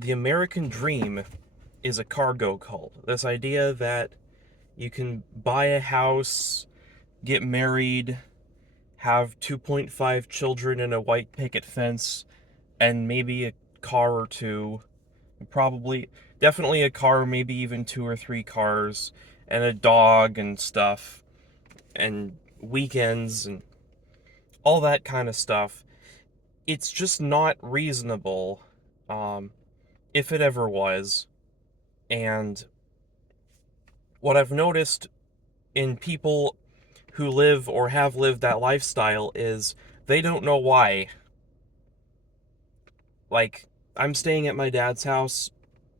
the American dream is a cargo cult. This idea that you can buy a house, get married, have 2.5 children in a white picket fence, and maybe a car or two. Probably, definitely a car, maybe even two or three cars, and a dog and stuff, and weekends and all that kind of stuff. It's just not reasonable, um, if it ever was. And what I've noticed in people who live or have lived that lifestyle is they don't know why. Like, I'm staying at my dad's house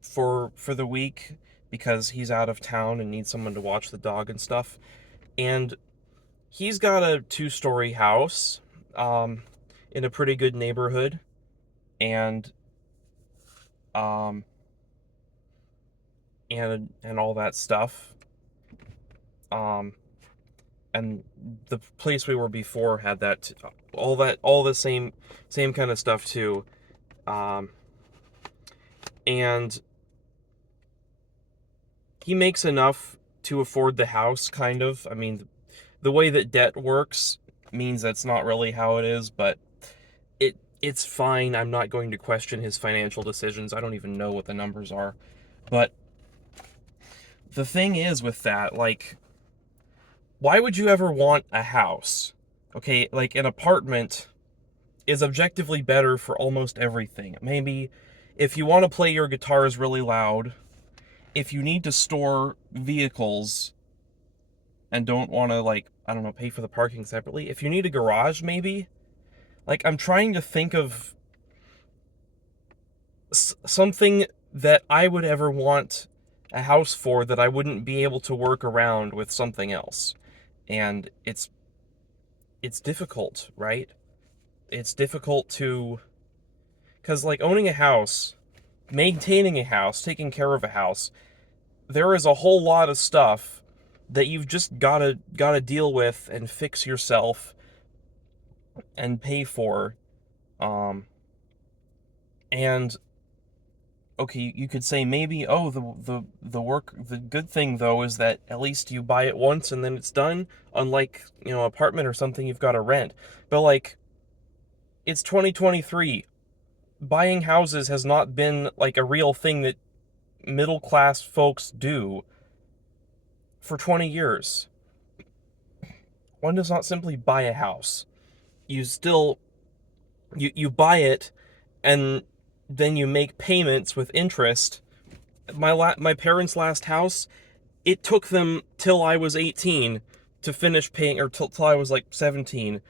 for the week because he's out of town and needs someone to watch the dog and stuff. And he's got a two-story house um, in a pretty good neighborhood, and um, and all that stuff. Um, and the place we were before had all the same kind of stuff too. Um, and he makes enough to afford the house, kind of. I mean, the way that debt works means that's not really how it is, but it's fine. I'm not going to question his financial decisions. I don't even know what the numbers are. But the thing is with that, like, why would you ever want a house? Okay, like an apartment is objectively better for almost everything. Maybe if you want to play your guitars really loud, if you need to store vehicles and don't want to, like, I don't know, pay for the parking separately, if you need a garage, maybe. Like, I'm trying to think of something that I would ever want a house for that I wouldn't be able to work around with something else. And it's difficult, right? It's difficult to, cuz like owning a house, maintaining a house, taking care of a house, there is a whole lot of stuff that you've just got to deal with and fix yourself and pay for. Um and okay, you could say maybe, oh, the good thing though is that at least you buy it once and then it's done, unlike, apartment or something you've got to rent. But like, it's 2023. Buying houses has not been like a real thing that middle class folks do for 20 years. One does not simply buy a house. You still you buy it, and then you make payments with interest. My parents' last house, it took them till I was 18 to finish paying, or till I was like 17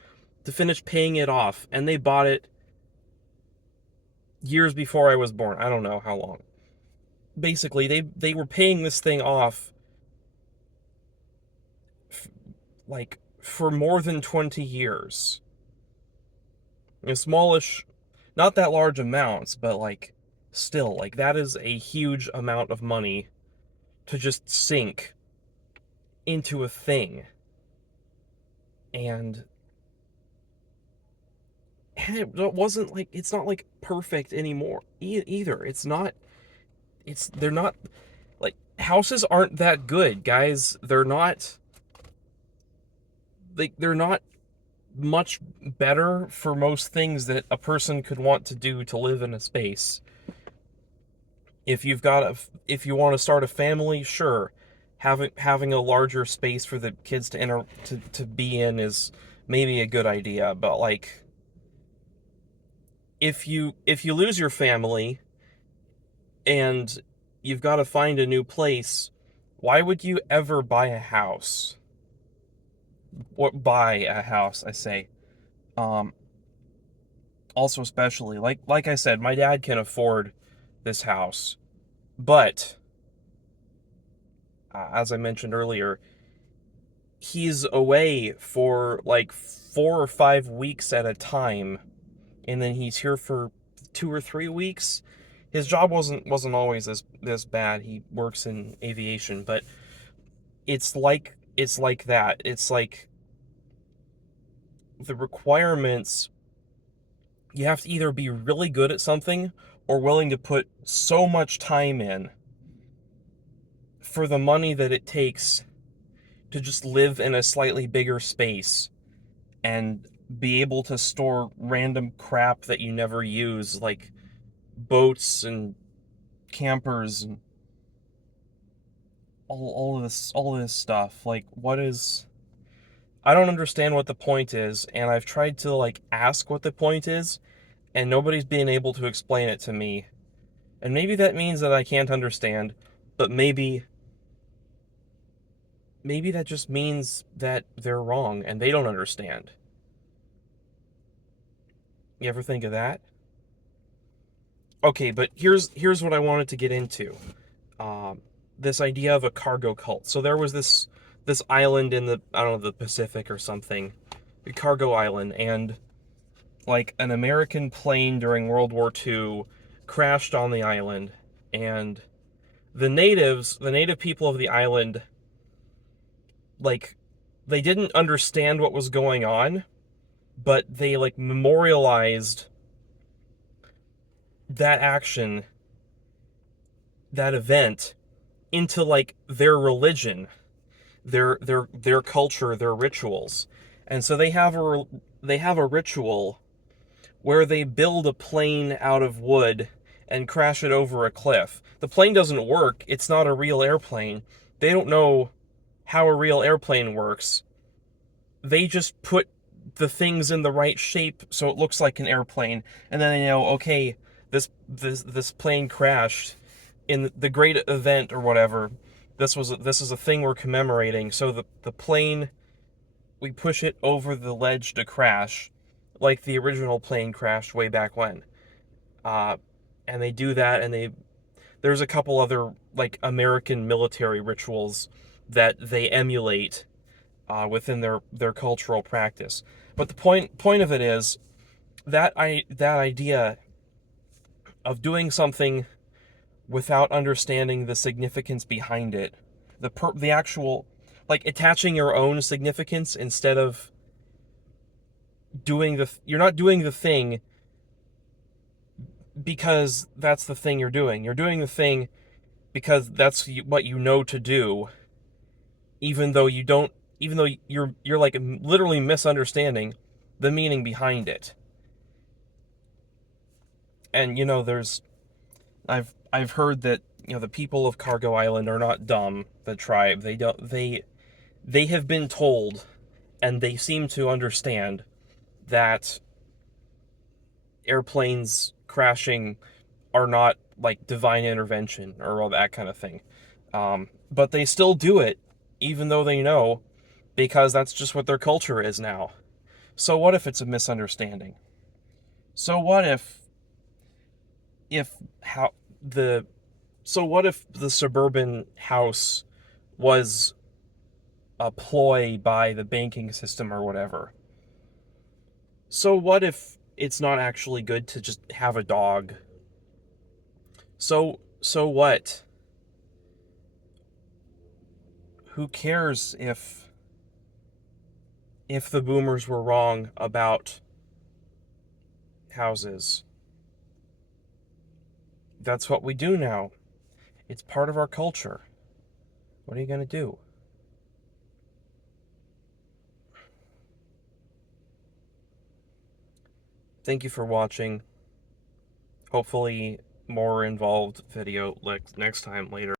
to finish paying it off, and they bought it years before I was born. I don't know how long. Basically, they were paying this thing off like for more than 20 years. Smallish, not that large amounts, but like still, like that is a huge amount of money to just sink into a thing. And it wasn't like, it's not like perfect anymore either. They're not, like, houses aren't that good, guys. They're not much better for most things that a person could want to do to live in a space. If you want to start a family, sure, having a larger space for the kids to be in is maybe a good idea. But like, if you lose your family and you've got to find a new place, why would you ever buy a house? What buy a house, I say. Um, Also, especially like I said, my dad can afford this house, but as I mentioned earlier, he's away for like 4 or 5 weeks at a time, and then he's here for 2 or 3 weeks. His job wasn't always this bad. He works in aviation, but it's like that. It's like the requirements, you have to either be really good at something or willing to put so much time in for the money that it takes to just live in a slightly bigger space and be able to store random crap that you never use, like boats and campers and all this stuff. Like, what is... I don't understand what the point is, and I've tried to, like, ask what the point is, and nobody's been able to explain it to me. And maybe that means that I can't understand, but maybe that just means that they're wrong and they don't understand. You ever think of that? Okay, but here's what I wanted to get into. Um, this idea of a cargo cult. So there was this island in the, I don't know, the Pacific or something, a cargo island, and like an American plane during World War II crashed on the island, and the native people of the island, like, they didn't understand what was going on, but they like memorialized that action, that event, into like their religion, their culture, their rituals. And so they have a ritual where they build a plane out of wood and crash it over a cliff. The plane doesn't work. It's not a real airplane. They don't know how a real airplane works. They just put the things in the right shape so it looks like an airplane, and then they know, okay, this plane crashed in the great event or whatever. This is a thing we're commemorating. So the plane, we push it over the ledge to crash, like the original plane crashed way back when. Uh, and they do that, and there's a couple other like American military rituals that they emulate within their cultural practice. But the point of it is that idea of doing something without understanding the significance behind it, the actual, like, attaching your own significance instead of you're not doing the thing because that's the thing you're doing. You're doing the thing because that's what you know to do, even though you don't, even though you're like literally misunderstanding the meaning behind it. And I've heard that the people of Cargo Island are not dumb. The tribe, they have been told, and they seem to understand that airplanes crashing are not like divine intervention or all that kind of thing. But they still do it, even though they know, because that's just what their culture is now. So what if it's a misunderstanding? So what if how the so what if the suburban house was a ploy by the banking system or whatever? So what if it's not actually good to just have a dog? So what? Who cares if the boomers were wrong about houses? That's what we do now. It's part of our culture. What are you going to do? Thank you for watching. Hopefully more involved video next time later.